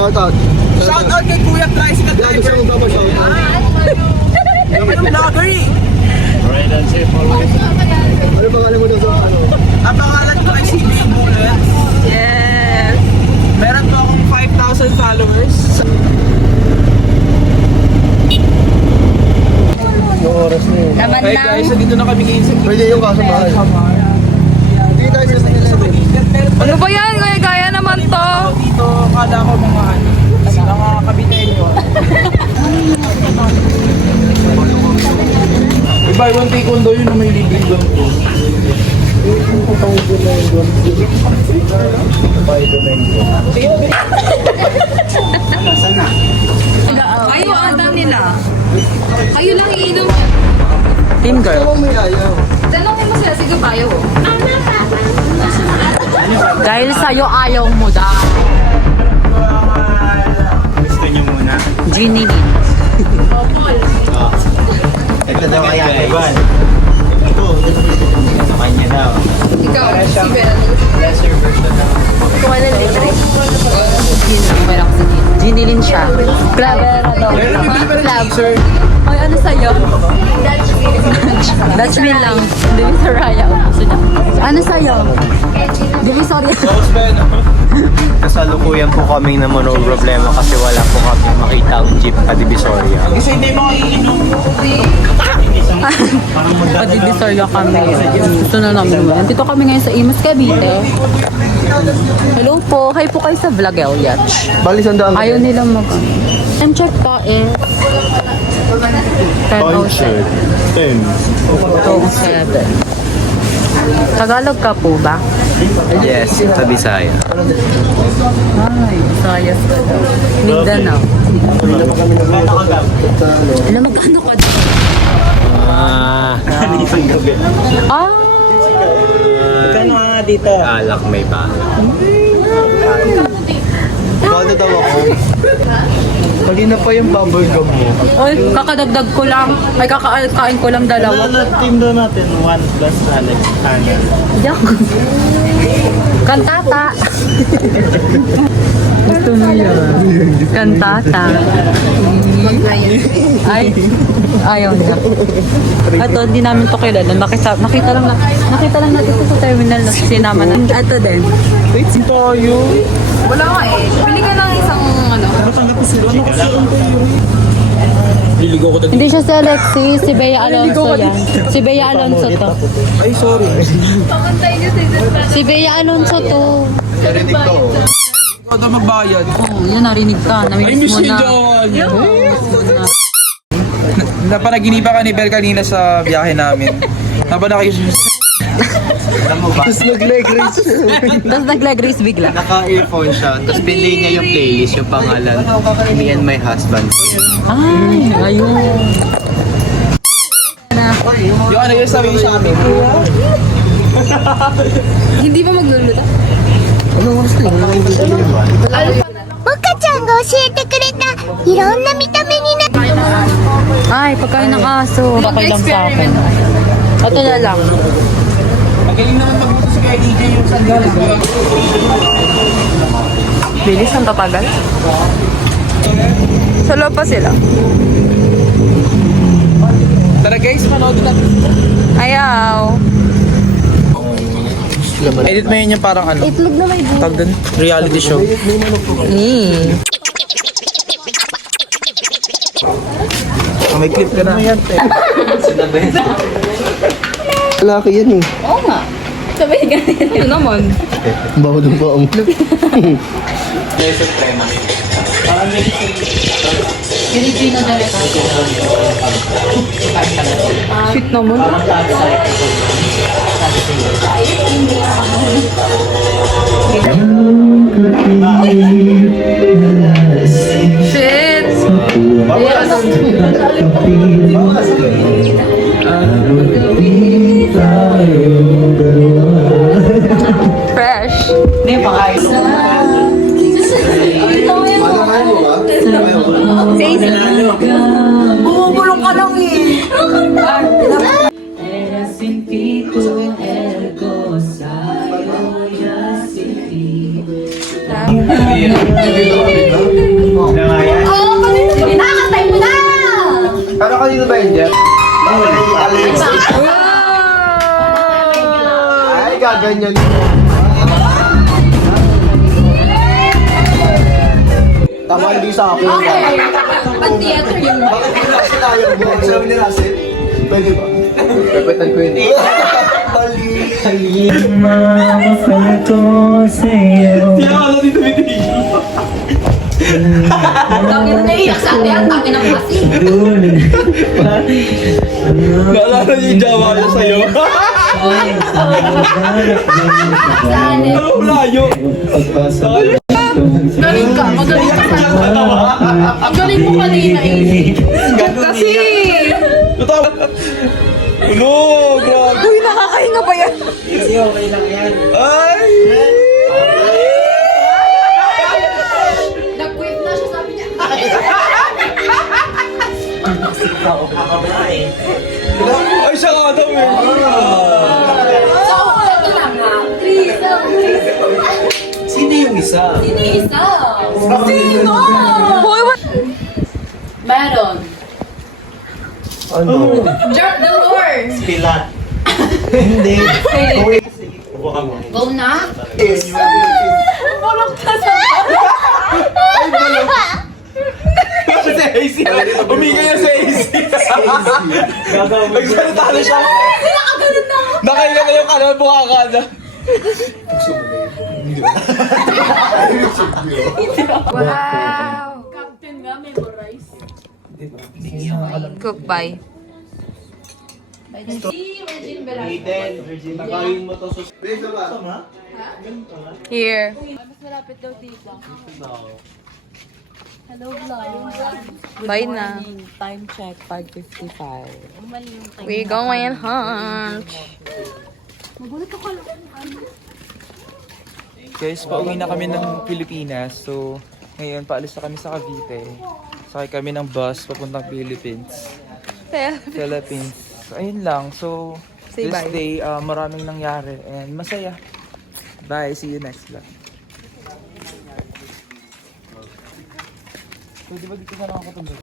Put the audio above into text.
shoutout. Shoutout kay Kuya Tricycle Driver. Anong vlogger eh? Right and safe always. Ano pangalan mo daw sa ano? Ang pangalan ko ay CB Bullet. Yes! Meron po akong 5,000 followers. Yung oras na yun. Naman Hey lang. guys, dito na kami ngayon sa Pwede yung kaso mahal. Hindi tayo sa Ano ba yan? Gaya naman to. Dito, kada ko mga kabitayin nyo. Buy one take one daw yun na may libreng doon po. Ayaw ata nila. Kayo lang iinom. Team girl. Tanongin mo sila, sige bayo. Dahil sa'yo ayaw mo daw. Gusto niyo muna? Ginny. Ito daw kaya Ivan. Ito. Sa kanya daw. Ikaw, si Bella. Lesser version daw. Kuha ng litre. Ginny Lin siya. Clavera daw. Club. Ay, ano sa'yo? Dutch Mill lang. Divisoria. Ano sa'yo? Divisoria. Kasalukuyan po kaming naman ng problema kasi wala po kami makita ang jeep pa Divisoria. Kasi hindi mo iinom. Pa-Divisoria kami. Gusto na namin naman. Dito kami ngayon sa Imus, Cavite. Hello po. Hi po kayo sa Vlog Elyach. Bali sandaan. Ayaw nila And check pa eh. 10:07. 10. 10:07. Tagalog ka po ba? Yes, sa Bisaya. Ay, Visayas ka daw. Mindanao. Alam, magkano ka daw? Isang gabi. Ah! Kano nga dito? Alak may ba? Kano daw ako? Kanina pa yung bubble gum mo. Oy, kakadagdag ko lang. Ay, kakakain ko lang dalawa. Team daw natin, 1 plus Alex. Yak. Kantata. Gusto mo yan. Kantata. Ay, ayaw niya. Ito, hindi namin to kilala. Nakita lang natin ito sa terminal na sinama na. Ito din. Wait, sito kayo. Wala nga eh. Pili ka ng isang ano. Natanggap ko sila. Ano kasi ang tayo? Liligaw ko dito. Hindi siya si Alexis, si Bea Alonso yan. Si Bea Alonso to. Ay, sorry. Si Bea Alonso to. Narinig ko. Ikaw na magbayad. Oh, yun narinig ka. Ay, Namimiss miss mo you, na. John. Na. Napanaginipa ka ni Bel kanina sa biyahe namin. Napanakis Alam mo ba? Tapos nag-leg race. Tapos nag-leg race bigla. Naka-earphone siya, tapos pinlay niya yung playlist, yung pangalan, Me and My Husband. Ay, ayun. yung ano yung sabi niya sa amin. Hindi ba magluluto? Ano oras na yun? モカちゃんが教えてくれたいろんな見た目にな Ay, pagkain ng aso. Okay lang sa akin. Ito na lang. Magaling naman magluto si Kuya DJ yung sandal. Bilis ang tatagal. Sa loob pa sila. Tara guys, manood natin. Ayaw. Edit mo yun yung parang ano. Itlog na may buo. Tag dun, reality show. May clip ka na. Laki yan eh. Oo nga. Sabay ganyan. Ano naman? Baho ng baong. Pilipino direct. Sweet naman. Shit! Fresh. Hindi pa kayo. Bumubulong ka lang eh. kanino ba yun, Jeff? Ay, gaganyan. Tama hindi sa akin. Okay. Pag-theater yun. Bakit hindi kasi tayo mo? Sabi ni Russell? Pwede ba? Pepetan ko yun. Mali. Tangin na iyak sa atin. Tangin ang kasi. Naalala niyo yung jawa niya sa'yo? Ano layo? Galing ka. Magaling ka. Ang galing mo kanina eh. Kasi. Ano? Grabe. Uy, nakakahinga pa yan. Ay! Nag-quit na siya, sabi niya. Ay, siya nga daw eh. So, ito na nga. Sino yung isa? Sino isa? Sino? Hoy, what? Meron. Ano? Jerk the Lord. Pilat. Hindi. Buka mo. Go na. Yes. Bulok ka sa Ay, balong. Si AC. Umigay niya si AC. Nagsalita na siya. Nakaganon na ako. Nakahinga na yung kanan, buka ka na. Wow. Captain nga, memorize. Cook by. Si Regine Velasquez. Nakain mo to sa... Here. Mas malapit daw dito. Hello, vlog. Bye na. Time check, 5:55. We going hunch. Guys, pauwi na kami ng Pilipinas. So, ngayon paalis na kami sa Cavite. Sakay kami ng bus papuntang Philippines. Philippines. Ayun lang. So, Say this bye. day, maraming nangyari and masaya. Bye. See you next vlog. Pwede ba dito na lang ako tumulong?